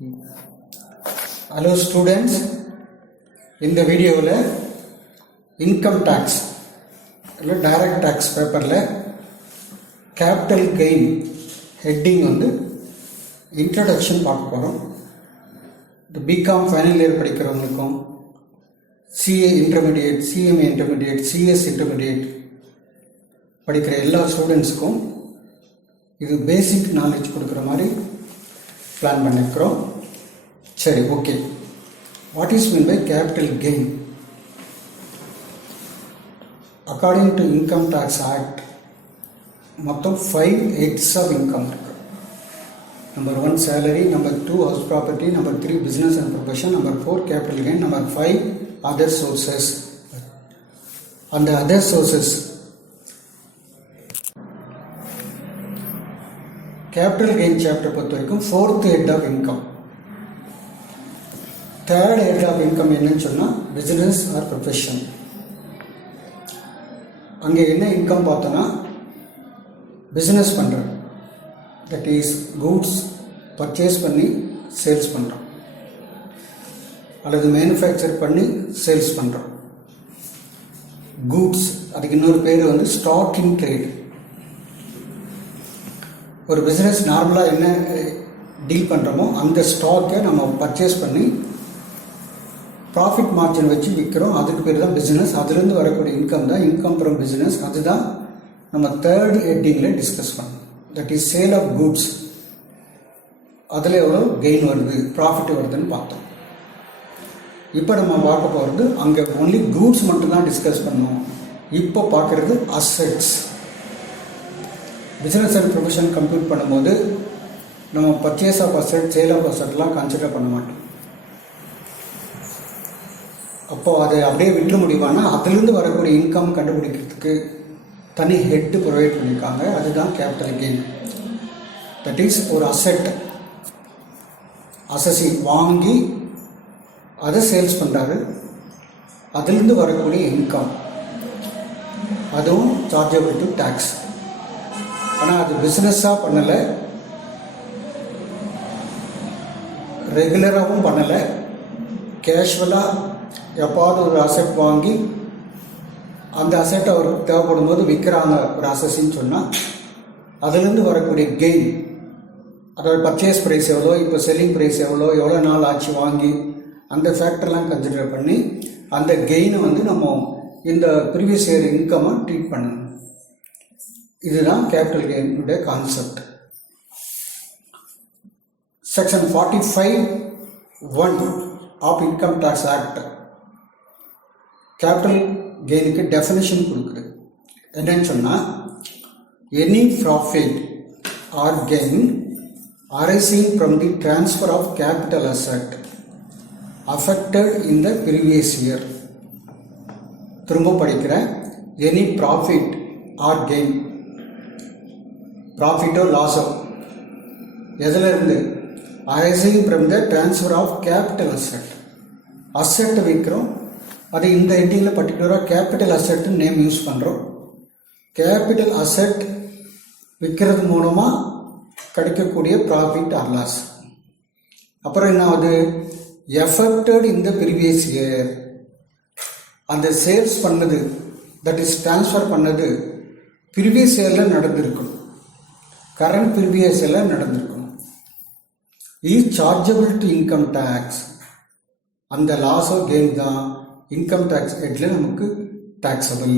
Hello students, இந்த வீடியோவில் income tax இல்லை டைரக்ட் டேக்ஸ் பேப்பரில் கேபிட்டல் கெயின் ஹெட்டிங் வந்து இன்ட்ரடக்ஷன் பார்க்க போகிறோம். இந்த பிகாம் ஃபைனல் இயர் படிக்கிறவங்களுக்கும் CA intermediate, CMA intermediate, CS intermediate படிக்கிற எல்லா ஸ்டூடெண்ட்ஸுக்கும் இது பேசிக் நாலேஜ் கொடுக்குற மாதிரி பிளான் பண்ணியிருக்கிறோம். சரி, okay. What is mean by capital gain? According to income tax act மொத்தம் 5 heads ஆஃப் இன்கம் இருக்கு. Number 1 salary, number 2 house property, number 3 business and profession, number 4 capital gain, number 5 other sources. அந்த other sources capital gain chapter பொறுத்த வரைக்கும் 4th head of income. 3rd head of income என்னன்னு சொன்னால் business or profession. அங்கே என்ன income பார்த்தோன்னா business பண்ணுறோம், that is goods purchase பண்ணி சேல்ஸ் பண்ணுறோம் அல்லது மேனுஃபேக்சர் பண்ணி சேல்ஸ் பண்ணுறோம். கூட்ஸ், அதுக்கு இன்னொரு பேர் வந்து ஸ்டாக் இன் ட்ரேட். ஒரு பிஸ்னஸ் நார்மலாக என்ன டீல் பண்ணுறோமோ அந்த ஸ்டாக்கை நம்ம பர்ச்சேஸ் பண்ணி ப்ராஃபிட் மார்ஜின் வச்சு விற்கிறோம், அதுக்கு பேர் தான் பிஸ்னஸ். அதுலேருந்து வரக்கூடிய இன்கம் தான் இன்கம் ஃப்ரம் பிஸ்னஸ். அதுதான் நம்ம 3rd ஹெட்டிங்கில் டிஸ்கஸ் பண்ணோம், that is sale of goods. அதில் எவ்வளோ கெயின் வருது, ப்ராஃபிட் வருதுன்னு பார்த்தோம். இப்போ நம்ம பார்க்க போகிறது அங்கே ஒன்லி கூட்ஸ் மட்டும்தான் டிஸ்கஸ் பண்ணோம். இப்போ பார்க்குறது assets. Business and profession compute பண்ணும்போது நம்ம purchase of asset, sale of அசெட்லாம் கன்சிடர் பண்ண மாட்டோம். அப்போது அதை அப்படியே விட்டுற முடியுமானா அதுலேருந்து வரக்கூடிய இன்கம் கண்டுபிடிக்கிறதுக்கு தனி ஹெட்டு ப்ரொவைட் பண்ணியிருக்காங்க. அதுதான் கேபிட்டல் கெயின். தட் இஸ் ஒரு அசெட் அசசி வாங்கி அதை சேல்ஸ் பண்ணுறாரு, அதுலேருந்து வரக்கூடிய இன்கம், அதுவும் சார்ஜபிள் டு டேக்ஸ். ஆனால் அது பிஸ்னஸாக பண்ணலை, ரெகுலராகவும் பண்ணலை, கேஷுவலாக எப்பாவது ஒரு அசெட் வாங்கி அந்த அசெட்டை அவருக்கு தேவைப்படும் போது விற்கிறாங்க ஒரு அசஸின்னு சொன்னால் அதுலேருந்து வரக்கூடிய கெயின், அதோட பர்ச்சேஸ் ப்ரைஸ் எவ்வளோ, இப்போ செல்லிங் ப்ரைஸ் எவ்வளோ நாள் ஆச்சு வாங்கி, அந்த ஃபேக்டர்லாம் கன்சிடர் பண்ணி அந்த கெயினை வந்து நம்ம இந்த ப்ரீவியஸ் இயர் இன்கம்மை ட்ரீட் பண்ணணும். இதுதான் கேபிட்டல் கெயினுடைய concept. Section 45(1) of income tax act capital கெயினுக்கு டெஃபினிஷன் கொடுக்குது. என்னன்னு சொன்னால், any profit or gain arising from the transfer of capital asset affected in the previous year. திரும்ப படிக்கிறேன். எனி ப்ராஃபிட் ஆர் கெயின், ப்ராஃபிட்டோ லாஸோ எதிலிருந்து, arising from the transfer of capital asset. அசெட்டை விற்கிறோம், அது இந்த ஹெட்டிங்கில் பர்டிகுலராக கேபிட்டல் அசெட்னு நேம் யூஸ் பண்ணுறோம். கேபிட்டல் அசெட் விற்கிறது மூலமாக கிடைக்கக்கூடிய ப்ராஃபிட் ஆர் லாஸ். அப்புறம் என்ன ஆகுது, effected in the previous year. அந்த சேல்ஸ் பண்ணது, தட் இஸ் ட்ரான்ஸ்ஃபர் பண்ணது ப்ரீவியஸ் இயரில் நடந்திருக்கணும், கரண்ட் ப்ரீவியஸ் இயரில் நடந்திருக்கணும். Is chargeable to income tax. அந்த லாஸ் ஆஃப் கெயின் தான் இன்கம் டேக்ஸ் ஹெட்டில் நமக்கு டேக்ஸபிள்.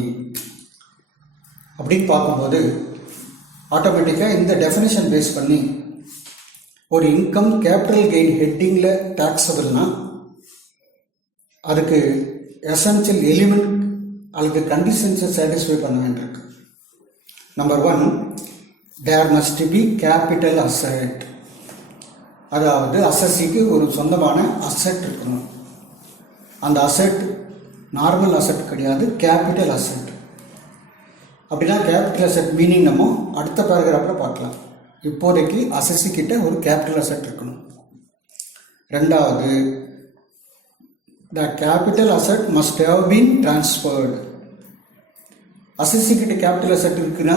அப்படின்னு பார்க்கும்போது ஆட்டோமேட்டிக்காக இந்த டெஃபினேஷன் பேஸ் பண்ணி ஒரு இன்கம் கேபிட்டல் கெயின் ஹெட்டிங்கில் டேக்ஸபிள்னா அதுக்கு எசென்ஷியல் எலிமெண்ட் அதுக்கு கண்டிஷன்ஸை சாட்டிஸ்ஃபை பண்ண வேண்டியிருக்கு. Number 1, there must be capital asset. அதாவது அசஸிக்கு ஒரு சொந்தமான அசெட் இருக்கணும். அந்த அசெட் நார்மல் அசெட் கிடையாது, கேபிட்டல் அசெட். அப்படின்னா கேபிட்டல் அசெட் மீனிங் நம்ம அடுத்த பேராகிராஃபில் பார்க்கலாம். இப்போதைக்கு அசஸி கிட்ட ஒரு கேபிட்டல் அசெட் இருக்கணும். ரெண்டாவது, த capital asset must have been transferred. அசஸி கிட்ட கேபிட்டல் அசெட் இருக்குன்னா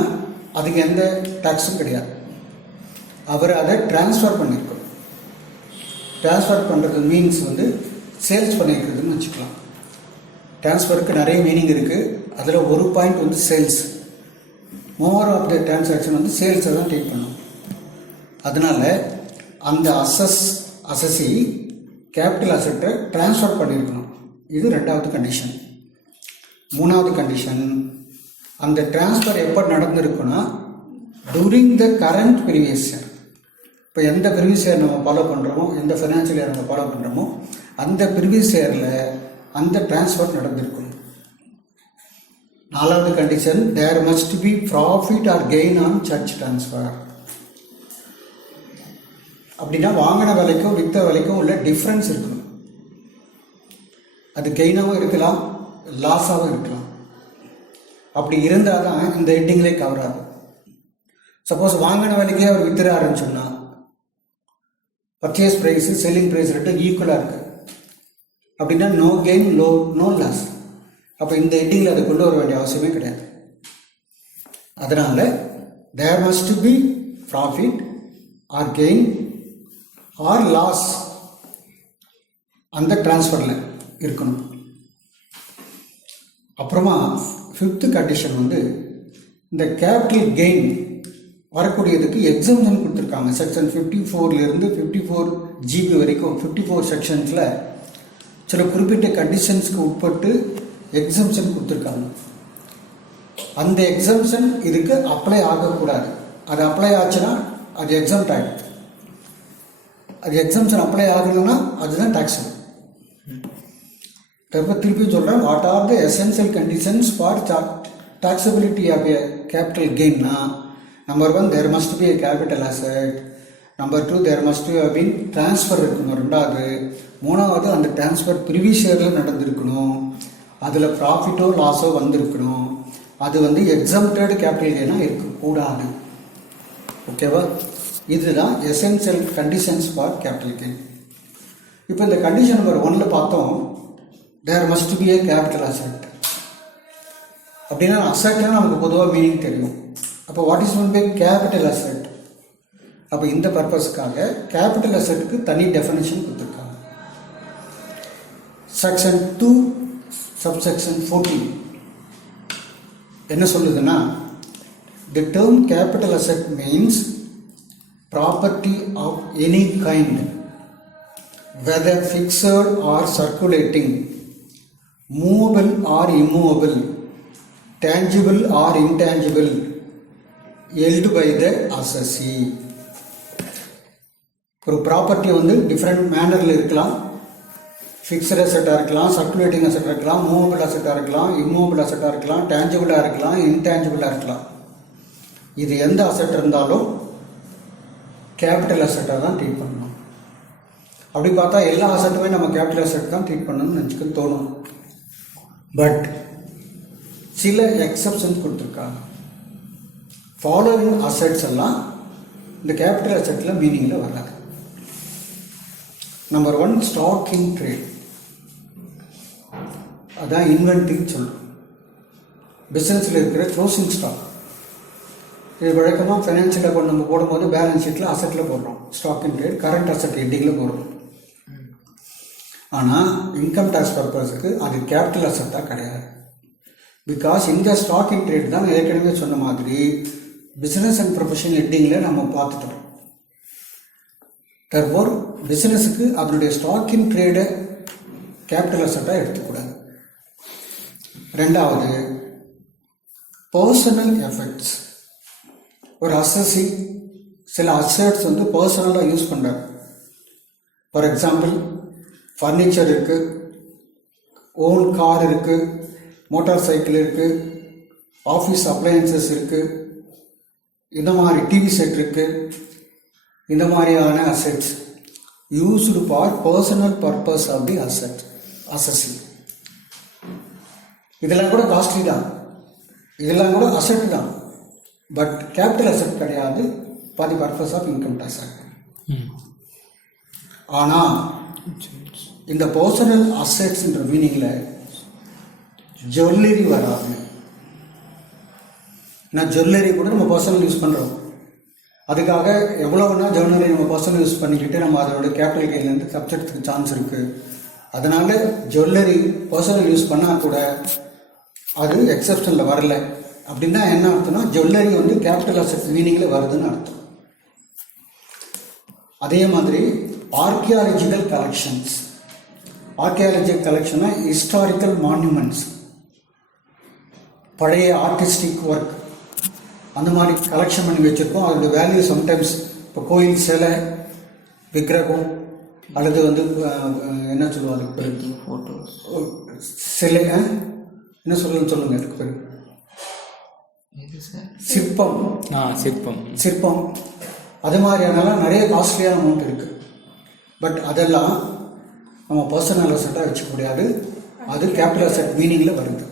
அதுக்கு எந்த டேக்ஸும் கிடையாது, அவர் அதை டிரான்ஸ்ஃபர் பண்ணியிருக்கோம். ட்ரான்ஸ்ஃபர் பண்ணுறது மீன்ஸ் வந்து சேல்ஸ் பண்ணியிருக்கிறதுன்னு வச்சுக்கலாம். ட்ரான்ஸ்ஃபருக்கு நிறைய மீனிங் இருக்குது. அதில் ஒரு பாயிண்ட் வந்து sales. More of the transaction வந்து சேல்ஸை தான் டேக் பண்ணும். அதனால் அந்த அசஸி கேபிட்டல் அசெட்டை ட்ரான்ஸ்ஃபர் பண்ணியிருக்கணும். இது ரெண்டாவது கண்டிஷன். மூணாவது கண்டிஷன், அந்த ட்ரான்ஸ்ஃபர் எப்போ நடந்திருக்குன்னா during the current previous year. இப்போ எந்த ப்ரீவியஸ் இயர் நம்ம ஃபாலோ பண்ணுறோமோ, எந்த ஃபைனான்ஷியல் இயர் நம்ம ஃபாலோ பண்ணுறோமோ அந்த ப்ரீவியஸ் இயரில் அந்த ட்ரான்ஸ்ஃபர் நடந்திருக்கும். நாலாவது condition, there must be profit or gain on சர்ச் ட்ரான்ஸ்ஃபர். அப்படின்னா வாங்கின விலைக்கும் விற்ற விலைக்கும் உள்ள டிஃப்ரென்ஸ் இருக்கணும். அது கெயினாகவும் இருக்கலாம், லாஸாகவும் இருக்கலாம். அப்படி இருந்தால் தான் இந்த ஹெட்டிங்லே கவர் ஆகும். சப்போஸ் வாங்கின விலைக்கே அவர் விற்றுறாருன்னு சொன்னால் பர்ச்சேஸ் ப்ரைஸு செல்லிங் ப்ரைஸ் ரெண்டும் ஈக்குவலாக இருக்குது அப்படின்னா நோ கெயின் நோ லாஸ். அப்போ இந்த ஹெட்டிங்கில் அதை கொண்டு வர வேண்டிய அவசியமே கிடையாது. அதனால் there must be profit or gain or loss அந்த டிரான்ஸ்ஃபரில் இருக்கணும். அப்புறமா ஃபிஃப்த்து கண்டிஷன் வந்து இந்த கேபிட்டல் கெயின் வரக்கூடியதுக்கு எக்ஸம்ஷன் கொடுத்துருக்காங்க. செக்ஷன் 54 54 GB வரைக்கும் 54 செக்ஷன்ஸில் சில குறிப்பிட்ட கண்டிஷன்ஸ்க்கு உட்பட்டு எக்ஸம்ஷன் கொடுத்துருக்காங்க. அந்த எக்ஸம்ஷன் இதுக்கு அப்ளை ஆகக்கூடாது. அது அப்ளை ஆச்சுன்னா அது எக்ஸம்ட் ஆகிடும். அது எக்ஸம்ஷன் அப்ளை ஆகணும்னா அதுதான் டேக்ஸபிள். திருப்பி சொல்கிறேன், what are the essential conditions for taxability of a capital கெயின்னா, number 1 there must be a capital asset, number 2 there must have been transfer இருக்கணும், ரெண்டாவது. மூணாவது அந்த டிரான்ஸ்ஃபர் ப்ரீவியஸ் இயரில் நடந்திருக்கணும், அதில் ப்ராஃபிட்டோ லாஸோ வந்திருக்கணும். அது வந்து எக்ஸம்டட் கேபிட்டல் கெயினாக இருக்கக்கூடாது. ஓகேவா? இதுதான் essential conditions for capital gain. இப்போ இந்த கண்டிஷன் நம்பர் 1ல் பார்த்தோம், there must be a capital asset. அப்படின்னா அசெட்னா நமக்கு பொதுவாக மீனிங் தெரியும். அப்போ what is mean by capital asset? அப்போ இந்த பர்பஸ்க்காக கேபிட்டல் அசெட்டுக்கு தனி டெஃபினேஷன் கொடுத்துருக்காங்க. செக்ஷன் 2 சப்செக்ஷன் 14 என்ன சொல்லுதுன்னா, the term capital asset means property of any kind, whether fixed or circulating, movable or immovable, tangible or intangible, held by the assessee. ஒரு property வந்து different மேனரில் இருக்கலாம். ஃபிக்ஸட் அசெட்டாக இருக்கலாம், சர்க்குலேட்டிங் அசெட்டாக இருக்கலாம், movable அசெட்டாக இருக்கலாம், immovable அசெட்டாக இருக்கலாம், டேஞ்சிபிளாக இருக்கலாம், இன்டேஞ்சிபிளாக இருக்கலாம். இது எந்த அசெட் இருந்தாலும் கேபிட்டல் அசெட்டாக தான் ட்ரீட் பண்ணணும். அப்படி பார்த்தா எல்லா அசெட்டுமே நம்ம கேபிட்டல் அசெட் தான் ட்ரீட் பண்ணணும்னு நினச்சிக்க தோணும். பட் சில எக்ஸப்ஷன்ஸ் கொடுத்துருக்காங்க. ஃபாலோவிங் அசெட்ஸ் எல்லாம் இந்த கேபிட்டல் அசெட்டில் மீனிங்கில் வராது. நம்பர் 1 ஸ்டாக் இன் ட்ரேட், அதான் இன்வென்ட்ரின்னு சொல்கிறோம். பிஸ்னஸில் இருக்கிற க்ளோசிங் ஸ்டாக். இது வழக்கமாக ஃபைனான்ஷியல் அக்கௌண்ட் நம்ம போடும்போது பேலன்ஸ் ஷீட்டில் அசெட்டில் போடுறோம். Stock in trade current asset ஹெட்டிங்கில் போடுறோம். ஆனால் இன்கம் டேக்ஸ் பர்பஸுக்கு அது கேபிட்டல் அசெட்டாக கிடையாது. பிகாஸ் இந்த ஸ்டாக் இன் ட்ரேட் தான் ஏற்கனவே சொன்ன மாதிரி பிஸ்னஸ் அண்ட் ப்ரொஃபஷன் ஹெட்டிங்கில் நம்ம பார்த்துட்டோம். தற்போது பிஸ்னஸுக்கு அதனுடைய ஸ்டாக் இன் ட்ரேடை கேபிட்டல் அசெட்டாக எடுத்துக்கூடாது. ரெண்டாவது, பர்சனல் எஃபெக்ட்ஸ். ஒரு அசஸி சில அசெட்ஸ் வந்து பர்சனலாக யூஸ் பண்ணுறாரு. ஃபார் எக்ஸாம்பிள், ஃபர்னிச்சர் இருக்குது, ஓன் கார் இருக்குது, மோட்டார் சைக்கிள் இருக்குது, ஆஃபீஸ் அப்ளையன்சஸ் இருக்குது, இந்த மாதிரி டிவி செட் இருக்குது. இந்த மாதிரியான assets used for personal purpose of the assessee. இதெல்லாம் கூட காஸ்ட்லி தான், இதெல்லாம் கூட அசெட் தான், பட் கேபிட்டல் அசெட் கிடையாது. பாதி purpose of income tax act. ஆனால் இந்த பர்சனல் அசெட்ஸ்ன்ற மீனிங்கில் ஜுவல்லரி வராது. நான் ஜுவல்லரி கூட நம்ம பர்சனல் யூஸ் பண்ணுறோம். அதுக்காக எவ்வளோன்னா ஜுவல்லரி நம்ம பர்சனல் யூஸ் பண்ணிக்கிட்டு நம்ம அதோட கேபிட்டல் கெயின்லேருந்து தப்பிச்சதுக்கு சான்ஸ் இருக்குது. அதனால் ஜுவல்லரி பர்சனல் யூஸ் பண்ணால் கூட அது எக்ஸப்ஷனில் வரல. அப்படின்னா என்ன அர்த்தம்னா ஜுவல்லரி வந்து கேபிட்டல் அசெட் மீனிங்கில் வருதுன்னு அர்த்தம். அதே மாதிரி ஆர்கியாலஜிக்கல் கலெக்ஷன்ஸ். ஆர்கியாலஜிக்கல் கலெக்ஷன்னா ஹிஸ்டாரிக்கல் மான்யூமெண்ட்ஸ், பழைய ஆர்டிஸ்டிக் ஒர்க், அந்த மாதிரி கலெக்ஷன் பண்ணி வச்சுருக்கோம். அதோட வேல்யூ சம்டைம்ஸ் இப்போ கோயில் சிலை, விக்கிரகம் அல்லது வந்து என்ன சொல்லுவாங்க ஃபோட்டோஸ், சிலை, என்ன சொல்லுங்க அதுக்கு பேர் சிற்பம். சிற்பம் அது மாதிரியானால நிறைய காஸ்ட்லியான அமௌண்ட் இருக்குது. பட் அதெல்லாம் நம்ம பர்சனல் அசெட்டாக வச்சுக்க முடியாது, அது கேபிட்டல் அசெட் மீனிங்கில் வருது.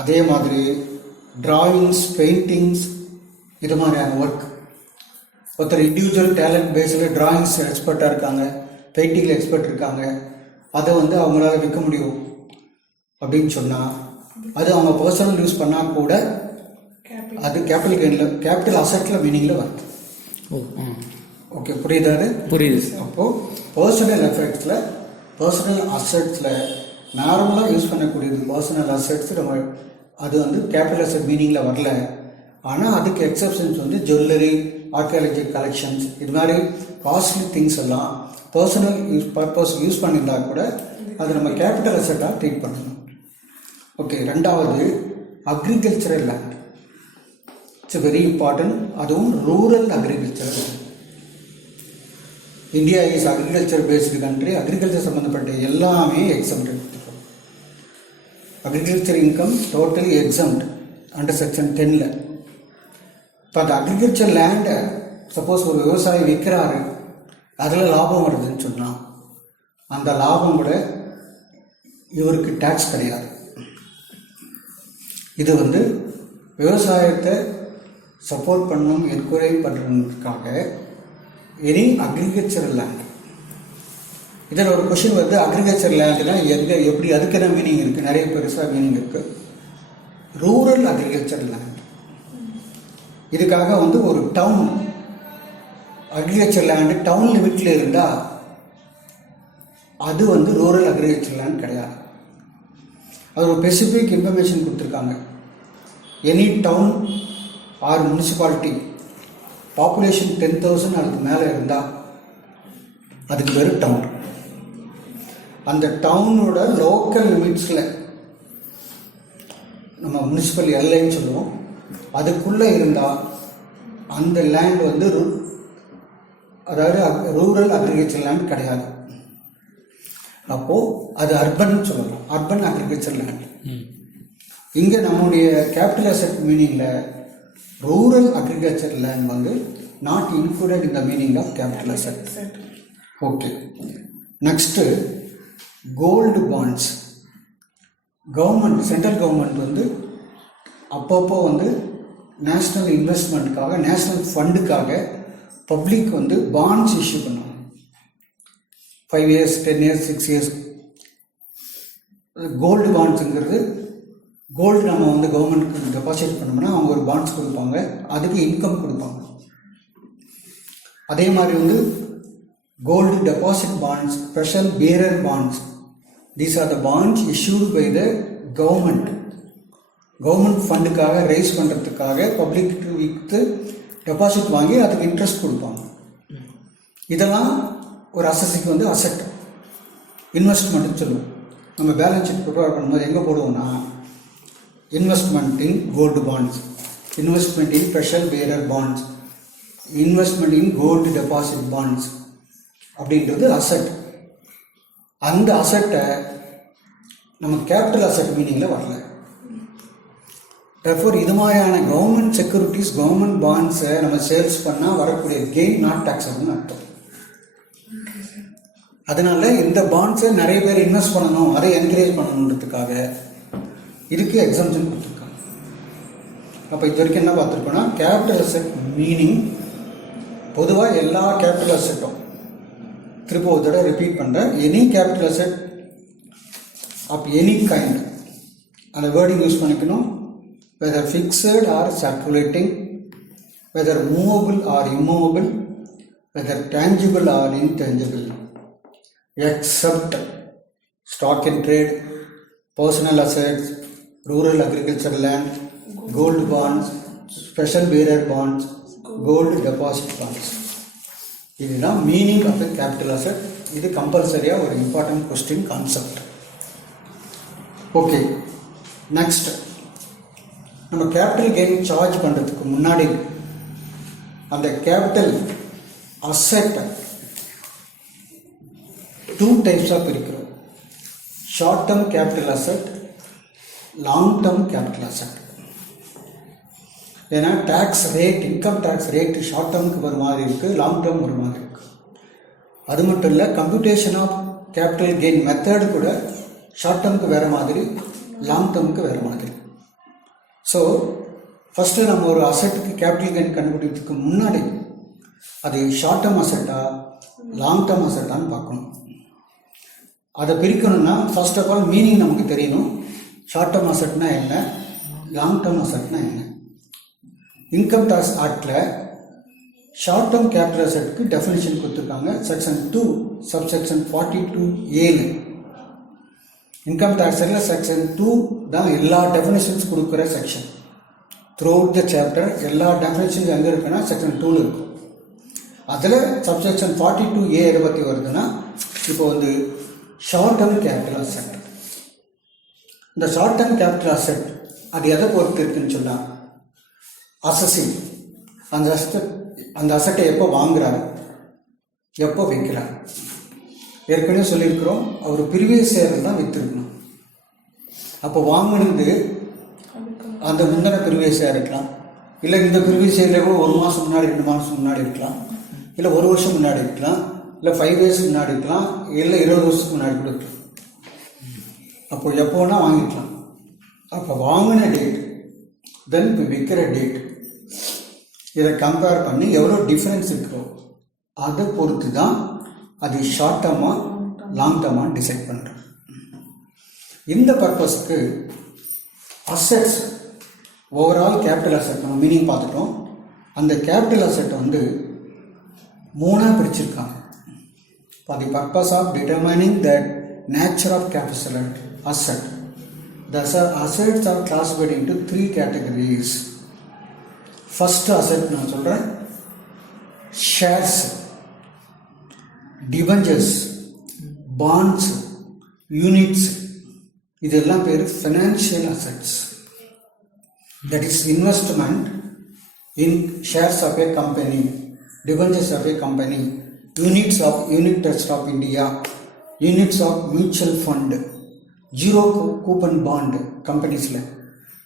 அதே மாதிரி டிராயிங்ஸ், பெயிண்டிங்ஸ், இது மாதிரியான ஒர்க், ஒருத்தர் இண்டிவிஜுவல் டேலண்ட் பேஸில் டிராயிங்ஸ் எக்ஸ்பர்ட்டாக இருக்காங்க, பெயிண்டிங்கில் எக்ஸ்பர்ட் இருக்காங்க, அதை வந்து அவங்களால விற்க முடியும் அப்படின்னு சொன்னால் அது அவங்க பர்சனல் யூஸ் பண்ணால் கூட அது கேபிட்டல் கெயினில், கேபிட்டல் அசெட்டில் மீனிங்கில் வருது. ஓகே, புரியுதாது? புரியுது. அப்போது பர்சனல் எஃபெக்ட்ஸில், பர்சனல் அசெட்ஸில் நார்மலாக யூஸ் பண்ணக்கூடியது பர்சனல் அசெட்ஸ் நம்ம அது வந்து கேபிட்டல் அசெட் மீனிங்கில் வரல. ஆனால் அதுக்கு எக்ஸப்ஷன்ஸ் வந்து ஜுவல்லரி, ஆர்கியாலஜிக்கல் கலெக்ஷன்ஸ், இது மாதிரி காஸ்ட்லி திங்ஸ் எல்லாம் பர்சனல் பர்பஸ் யூஸ் பண்ணியிருந்தா கூட அது நம்ம கேபிட்டல் அசெட்டாக ட்ரீட் பண்ணணும். ஓகே, ரெண்டாவது agricultural land. It's very important. அதுவும் rural agriculture. India is agriculture based country. Agriculture சம்மந்தப்பட்ட எல்லாமே exempt. Agriculture income totally exempt under section 10ல். இப்போ அந்த அக்ரிகல்ச்சர் லேண்டை சப்போஸ் ஒரு விவசாயி விற்கிறாரு, அதில் லாபம் வருதுன்னு சொன்னால் அந்த லாபம் கூட இவருக்கு டேக்ஸ் கிடையாது. இது வந்து விவசாயத்தை சப்போர்ட் பண்ணணும், என்கரேஜ் பண்ணுறதுக்காக எனி அக்ரிகல்ச்சரல் லேண்ட். இதில் ஒரு கொஷின் வருது, அக்ரிகல்ச்சர் லேண்ட்லாம் எங்கே, எப்படி, அதுக்கு என்ன மீனிங் இருக்குது? நிறைய பெருசாக மீனிங் இருக்குது. ரூரல் அக்ரிகல்ச்சர் லேண்ட், இதுக்காக வந்து ஒரு டவுன் அக்ரிகல்ச்சர் லேண்டு டவுன் லிமிட்டில் இருந்தால் அது வந்து ரூரல் அக்ரிகல்ச்சர் லேண்ட் கிடையாது. அது ஒரு ஸ்பெசிஃபிக் இன்ஃபர்மேஷன் கொடுத்துருக்காங்க. Any town or municipality population 10,000 அதுக்கு மேலே இருந்தால் அதுக்கு பேர் டவுன். அந்த டவுனோட லோக்கல் லிமிட்ஸில் நம்ம முனிசிபல் எல்லைன்னு சொல்லுவோம், அதுக்குள்ளே இருந்தால் அந்த லேண்ட் வந்து அதாவது ரூரல் அக்ரிகல்ச்சர் லேண்ட் கிடையாது. அப்போது அது அர்பன் சொல்லலாம், அர்பன் அக்ரிகல்ச்சர் லேண்ட். இங்கே நம்முடைய கேபிட்டல் அசெட் மீனிங்கில் ரூரல் அக்ரிகல்ச்சர் லேண்ட் வந்து not included in the meaning of capital asset. Okay, next gold bonds. Government, central government வந்து அப்பப்போ வந்து நேஷ்னல் இன்வெஸ்ட்மெண்ட்டுக்காக, நேஷ்னல் ஃபண்டுக்காக பப்ளிக் வந்து பாண்ட்ஸ் இஷ்யூ பண்ணுவாங்க. 5 years, 10 years, 6 years. கோல்டு பாண்ட்ஸுங்கிறது கோல்டு நம்ம வந்து கவர்மெண்ட்டுக்கு டெபாசிட் பண்ணோம்னா அவங்க ஒரு பாண்ட்ஸ் கொடுப்பாங்க, அதுக்கு இன்கம் கொடுப்பாங்க. அதே மாதிரி வந்து gold deposit bonds, special bearer bonds, these are the bonds issued by the government. Government ஃபண்டுக்காக ரைஸ் பண்ணுறதுக்காக பப்ளிக்கு விற்று டெபாசிட் வாங்கி அதுக்கு இன்ட்ரெஸ்ட் கொடுப்பாங்க. இதெல்லாம் ஒரு அசஸுக்கு வந்து அசெட், இன்வெஸ்ட்மெண்ட்டுன்னு சொல்லுவோம். நம்ம பேலன்ஸ் ஷீட் ப்ரிப்பேர் பண்ணும்போது எங்கே போடுவோம்னா investment in gold bonds, investment in special bearer bonds, investment in gold deposit bonds அப்படின்றது அசெட். அந்த அசெட்டை நம்ம கேபிட்டல் அசெட் மீனிங்கில் வரல. டெர்ஃபோர் இது மாதிரியான கவர்மெண்ட் செக்யூரிட்டிஸ், கவர்மெண்ட் பாண்ட்ஸை நம்ம சேல்ஸ் பண்ணால் வரக்கூடிய கெயின் நாட் டாக்ஸபிள்னு அர்த்தம். அதனால இந்த பாண்ட்ஸை நிறைய பேர் இன்வெஸ்ட் பண்ணணும், அதை என்கரேஜ் பண்ணணுன்றதுக்காக இதுக்கு எக்ஸம்ஷன் கொடுத்துருக்காங்க. அப்போ இது வரைக்கும் என்ன பார்த்துருக்கோன்னா கேபிட்டல் அசெட் மீனிங் பொதுவாக எல்லா கேபிட்டல் அசெட்டும், திரும்ப ஒரு தடவை ரிப்பீட் பண்ணுறேன், any capital asset of any kind, அந்த வேர்டிங் யூஸ் பண்ணிக்கணும். Whether fixed or circulating, whether movable or immovable, whether tangible or intangible, except stock in trade, personal assets, rural agricultural land, gold bonds, special bearer bonds, gold deposit bonds. இதுதான் meaning of capital asset. இது கம்பல்சரியாக ஒரு important question concept. Okay, next நம்ம capital gain charge பண்ணுறதுக்கு முன்னாடி அந்த capital asset 2 டைப்ஸாக பிரிக்கிறோம். Short term capital asset, long term capital asset. ஏன்னா tax rate, income tax rate short டேர்முக்கு ஒரு மாதிரி இருக்குது, லாங் டேர்ம் ஒரு மாதிரி இருக்குது. அது மட்டும் இல்லை, computation of capital gain method கூட ஷார்ட் டேர்முக்கு வேறு மாதிரி, லாங் டேர்முக்கு வேறு மாதிரி. ஸோ ஃபஸ்ட்டு நம்ம ஒரு அசெட்டுக்கு கேபிட்டல் கெயின் கண்டுபிடிக்கிறதுக்கு முன்னாடி அது ஷார்ட் டேர்ம் அசெட்டா லாங் டேர்ம் அசெட்டான்னு பார்க்கணும். அதை பிரிக்கணும்னா ஃபர்ஸ்ட் ஆஃப் ஆல் மீனிங் நமக்கு தெரியணும். ஷார்ட் டேர்ம் அசெட்னா என்ன, லாங் டேர்ம் அசெட்னா என்ன. இன்கம் டேக்ஸ் ஆக்டில் ஷார்ட் டேர்ம் கேபிட்டல் அசெட்டுக்கு டெஃபினிஷன் கொடுத்துருக்காங்க. Section 2 subsection 42A. இன்கம் டேக்ஸில் செக்ஷன் 2 தான் எல்லா டெஃபினிஷன்ஸ் கொடுக்குற section. Throughout the chapter எல்லா டெஃபினிஷன்ஸ் எங்கே இருக்குன்னா செக்ஷன் 2 இருக்கும். அதில் சப்செக்ஷன் 42A எதை பற்றி வருதுன்னா, இப்போ வந்து ஷார்ட் டேர்ம் கேபிட்டல் அசெட். இந்த ஷார்ட் டேர்ம் கேபிட்டல் அசெட் அது எதை பொறுத்து இருக்குன்னு சொன்னால், அசஸிங் அந்த அசெட்டை எப்போ வாங்குறாரு, எப்போ விற்கிறார். ஏற்கனவே சொல்லியிருக்கிறோம், அவர் ப்ரீவியஸ் இயரில் தான் விற்றுருக்கணும். அப்போ வாங்கினது அந்த முந்தின ப்ரீவியஸ் இயர் இருக்கலாம், இல்லை இந்த ப்ரீவியஸ் இயரில் கூட 1 மாதம் முன்னாடி 2 மாதம் முன்னாடி இருக்கலாம், இல்லை 1 வருஷம் முன்னாடி இருக்கலாம், இல்லை 5 இயர்ஸ் முன்னாடி இருக்கலாம், இல்லை 20 வருஷத்துக்கு முன்னாடி கூட இருக்கலாம். அப்போ எப்போனா வாங்கிக்கலாம். அப்போ வாங்கின டேட் தென் இப்போ விற்கிற டேட், இதை கம்பேர் பண்ணி எவ்வளோ டிஃப்ரென்ஸ் இருக்கோ அதை பொறுத்து தான் அது ஷார்ட் டேர்மாக லாங் டேர்மாக டிசைட் பண்ணுறோம். இந்த பர்பஸ்க்கு அசெட்ஸ், ஓவரால் கேபிட்டல் அசெட் நம்ம மீனிங் பார்த்துட்டோம். அந்த கேபிட்டல் அசெட்டை வந்து 3ஆக பிரிச்சிருக்காங்க. For the purpose of determining the nature of capital asset, the assets are classified into 3 categories. First asset நான் சொல்கிறேன், ஷேர்ஸ், டிபெஞ்சர்ஸ், பாண்ட்ஸ், யூனிட்ஸ். இதெல்லாம் பேர் financial assets. That is investment in shares of a company, debentures of a company, units of unit trust of India, units of mutual fund, zero coupon bond கம்பெனிஸில்.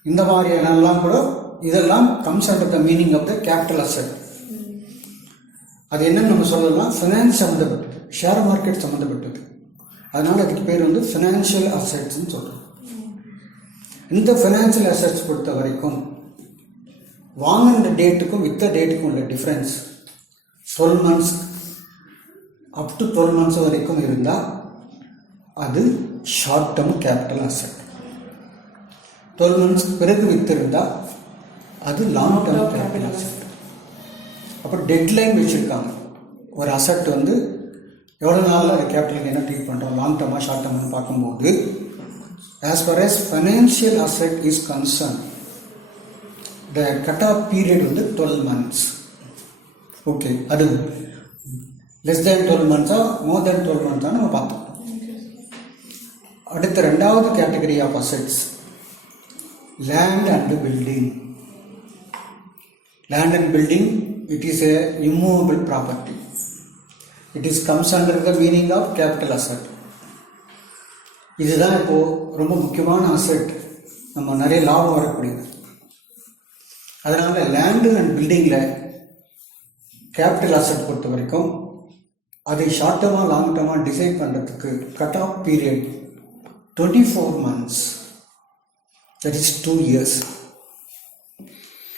இந்த மாதிரியெல்லாம் கூட இதெல்லாம் comes under the meaning of the capital asset. அது என்னன்னு நம்ம சொல்லலாம், finance சம்மந்தப்பட்டது, ஷேர் மார்க்கெட் சம்மந்தப்பட்டது. அதனால் அதுக்கு பேர் வந்து ஃபினான்ஷியல் அசெட்ஸ்ன்னு சொல்கிறோம். இந்த ஃபினான்ஷியல் அசெட்ஸ் பொறுத்த வரைக்கும் வாங்கின டேட்டுக்கும் வித்த டேட்டுக்கும் உள்ள difference 12 months up to 12 months வரைக்கும் இருந்தால் அது short term capital asset. 12 months பிறகு வித்திருந்தால் அது லாங் டேர்ம் கேபிட்டல் அசெட். அப்புறம் டெட்லைன் வச்சுருக்காங்க. ஒரு அசெட் வந்து எவ்வளோ நாளில் அது கேபிட்டல் என்ன ட்ரீட் பண்ணுறோம், லாங் டேர்மாக ஷார்ட் டேர்ம்னு பார்க்கும்போது as far as financial asset is concern, the cut off period வந்து 12 months. ஓகே, அது less than 12 months more than 12 months நம்ம பார்த்தோம். அடுத்த 2வது category of assets, land and building. Land and building, it is a immovable property. It is comes under the meaning of capital asset. இதுதான் இப்போது ரொம்ப முக்கியமான asset, நம்ம நிறைய லாபம் வரக்கூடியது. அதனால் லேண்டு அண்ட் பில்டிங்கில் கேபிட்டல் அசெட் பொறுத்த வரைக்கும் அதை ஷார்ட் டேர்மாக லாங் டேர்மாக டிசைட் பண்ணுறதுக்கு cut off period 24 months, that is 2 years.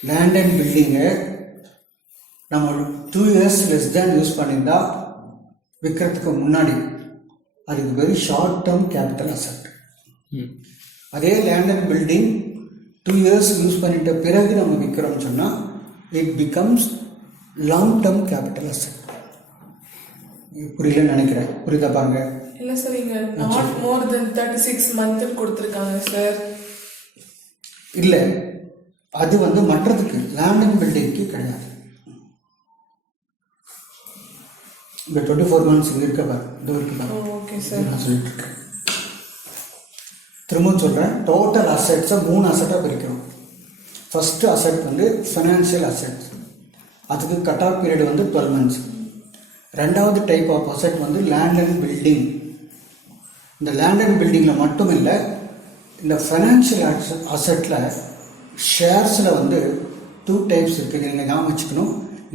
Land and பில்டிங்கை நம்ம 2 years லெஸ் தேன் யூஸ் பண்ணியிருந்தா விற்கிறதுக்கு முன்னாடி அதுக்கு very short term capital asset. அதே land and building 2 years use பண்ணிட்ட பிறகு நம்ம விற்கிறோம்னு சொன்னால் it becomes long term capital asset. புரியலன்னு நினைக்கிறேன். புரியுதா பாருங்க. இல்லை சார், இங்கே நாட் மோர் தென் 36 மந்த் கொடுத்துருக்காங்க சார். இல்லை, அது வந்து மற்றதுக்கு லேண்ட் அண்ட் பில்டிங்க்கு கிடையாது. இந்த 24 months இருக்க பாரு, இது இருக்கு பாரு. ஓகே சார், நான் சொல்லிட்டு இருக்கேன். திரும்ப சொல்கிறேன், டோட்டல் அசெட்ஸை 3 அசெட்டாக பிரிக்கிறோம். ஃபஸ்ட்டு அசெட் வந்து ஃபினான்ஷியல் அசெட்ஸ், அதுக்கு கட் ஆஃப் பீரியட் வந்து 12 months. ரெண்டாவது டைப் ஆஃப் அசெட் வந்து லேண்ட் அண்ட் பில்டிங். இந்த லேண்ட் அண்ட் பில்டிங்கில் மட்டும் இல்லை, இந்த ஃபைனான்ஷியல் அசெட்டில் ஷேர்ஸில் வந்து 2 டைப்ஸ் இருக்குது. நீங்கள் ஞாபகம் வச்சுக்கணும்.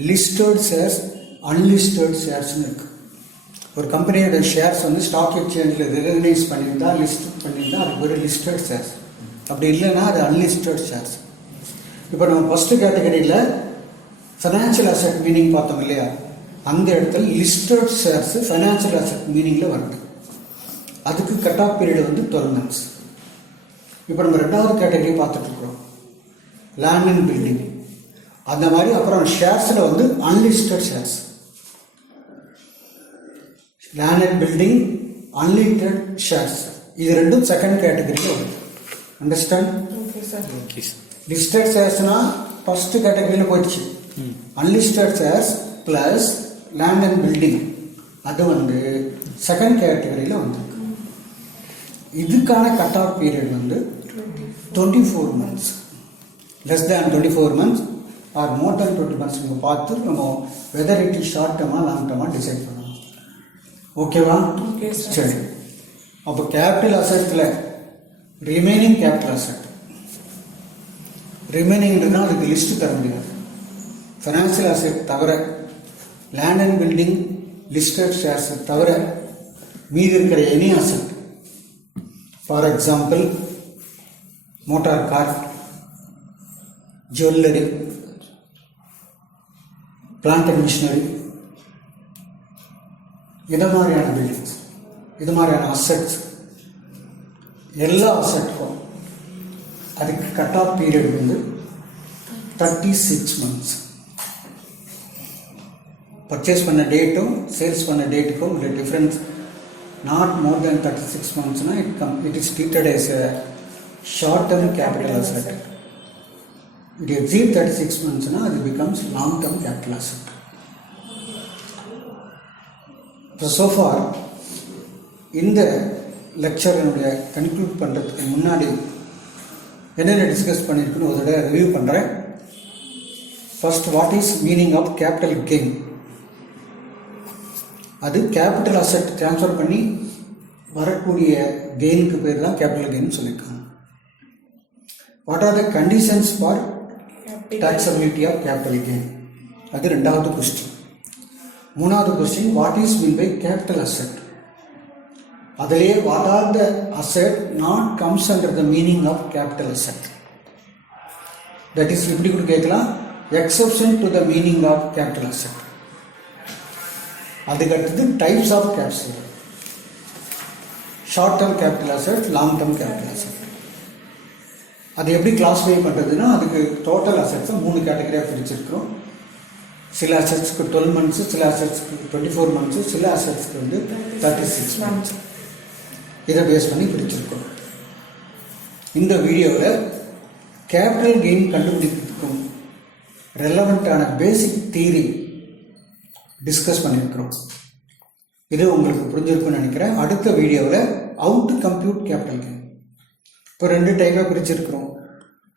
லிஸ்டட் ஷேர்ஸ், அன்லிஸ்டட் ஷேர்ஸ்னு இருக்குது. ஒரு கம்பெனியோட ஷேர்ஸ் வந்து ஸ்டாக் எக்ஸ்சேஞ்சில் ரெகக்னைஸ் பண்ணியிருந்தா, லிஸ்ட் பண்ணியிருந்தால் அதுக்கு ஒரு லிஸ்டட் ஷேர்ஸ். அப்படி இல்லைன்னா அது அன்லிஸ்டட் ஷேர்ஸ். இப்போ நம்ம ஃபஸ்ட்டு கேட்டகரியில் ஃபைனான்ஷியல் அசெட் மீனிங் பார்த்தோம் இல்லையா, அந்த இடத்துல லிஸ்டட் ஷேர்ஸ் ஃபைனான்ஷியல் அசெட் மீனிங்கில் வருது. அதுக்கு கட் ஆஃப் பீரியட் வந்து 12 months. இப்போ நம்ம ரெண்டாவது கேட்டகரி பார்த்துட்ருக்குறோம், லேண்ட் அண்ட் பில்டிங். அந்த மாதிரி அப்புறம் ஷேர்ஸில் வந்து unlisted shares, land and building, unlisted shares, இது ரெண்டும் செகண்ட் கேட்டகரியில் வருது. Understand? Okay sir. Okay sir. Listed ஷேர்ஸ்னால் ஃபஸ்ட்டு கேட்டகரியில் போயிடுச்சு. Unlisted shares plus land and building, அது வந்து செகண்ட் கேட்டகரியில் வந்துருக்கு. இதுக்கான கட் ஆஃப் பீரியட் வந்து 24 months. Less than 24 months or more than 20 months நம்ம பார்த்து நம்ம வெதர் இட் இஸ் ஷார்ட் டேர்மாக லாங் டேர்மாக டிசைட் பண்ணணும். ஓகேவா? சரி. அப்போ கேபிட்டல் அசெட்டில் ரிமைனிங் கேபிட்டல் அசெட், ரிமைனிங்னா அதுக்கு லிஸ்ட்டு தர முடியாது. ஃபைனான்சியல் அசெட் தவிர, land and building, listed shares தவிர மீதி இருக்கிற any asset, for example motor car, jewellery, plant and machinery, இது மாதிரியான பில்டிங்ஸ், இது மாதிரியான அசெட்ஸ், எல்லா அசெட்டுக்கும் அதுக்கு கட் ஆஃப் பீரியட் வந்து 36 months. பர்ச்சேஸ் பண்ண டேட்டும் சேல்ஸ் பண்ண டேட்டுக்கும் உள்ள டிஃப்ரென்ஸ் நாட் மோர் தேன் 36 monthsனா it is treated as a short term capital asset. It exceed 36 monthsனா அது becomes long term capital asset. So for இந்த லெக்சரினுடைய கன்க்ளூட் பண்ணுறதுக்கு முன்னாடி என்னென்ன டிஸ்கஸ் பண்ணியிருக்குன்னு ஒரு தடவை ரிவ்யூ பண்ணுறேன். First, what is meaning of capital gain? அது கேபிட்டல் அசெட் ட்ரான்ஸ்ஃபர் பண்ணி வரக்கூடிய கெயினுக்கு பேர் தான் கேபிட்டல் கெயின் சொல்லியிருக்காங்க. What are the conditions for taxability of capital gain? அது ரெண்டாவது கொஸ்டின். மூணாவது question, what is mean by capital asset? அதிலே what are the asset not comes under the meaning of capital asset? That is இப்படி கூட கேட்கலாம், exception to the meaning of capital asset. அதுக்கடுத்தது types of capital, short term capital asset, long term capital asset. அது எப்படி classify பண்ணுறதுன்னா, அதுக்கு total அசெட்ஸை 3 கேட்டகரியாக பிரிச்சிருக்கிறோம். சில அசெட்ஸ்க்கு 12 months, சில அசெட்ஸ்க்கு 24 months, சில அசெட்ஸ்க்கு வந்து 36 months. இதை பேஸ் பண்ணி பிரிச்சிருக்கோம். இந்த வீடியோவில் கேபிட்டல் கெயின் கண்டுபிடிக்கிறதுக்கும் ரெலவெண்ட்டான பேசிக் தியரி டிஸ்கஸ் பண்ணியிருக்கிறோம். இது உங்களுக்கு புரிஞ்சிருக்குன்னு நினைக்கிறேன். அடுத்த வீடியோவில் how to compute capital gain. இப்போ 2 டைப்பாக பிரிச்சிருக்கிறோம்,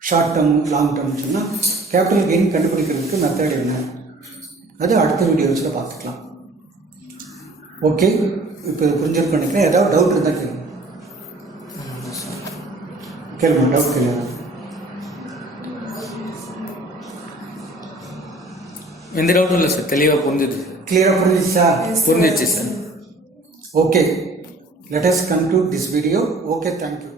ஷார்ட் டேர்ம், லாங் டேர்ம். சொன்னால் கேபிட்டல் கெயின் கண்டுபிடிக்கிறதுக்கு மெத்தட் என்ன, அது அடுத்த வீடியோஸில் பார்த்துக்கலாம். ஓகே, இப்போ இது புரிஞ்சிருக்குன்னு நினைக்கிறேன். ஏதாவது டவுட் இருந்தால் கேளுங்க. கேளுங்க, டவுட் கேளுங்க. எந்த டவுட்டும் இல்லை சார், தெளிவாக புரிஞ்சிடுச்சு. கிளியராக புரிஞ்சிச்சா? புரிஞ்சிடுச்சு sir. Okay, let us conclude this video. Okay, thank you.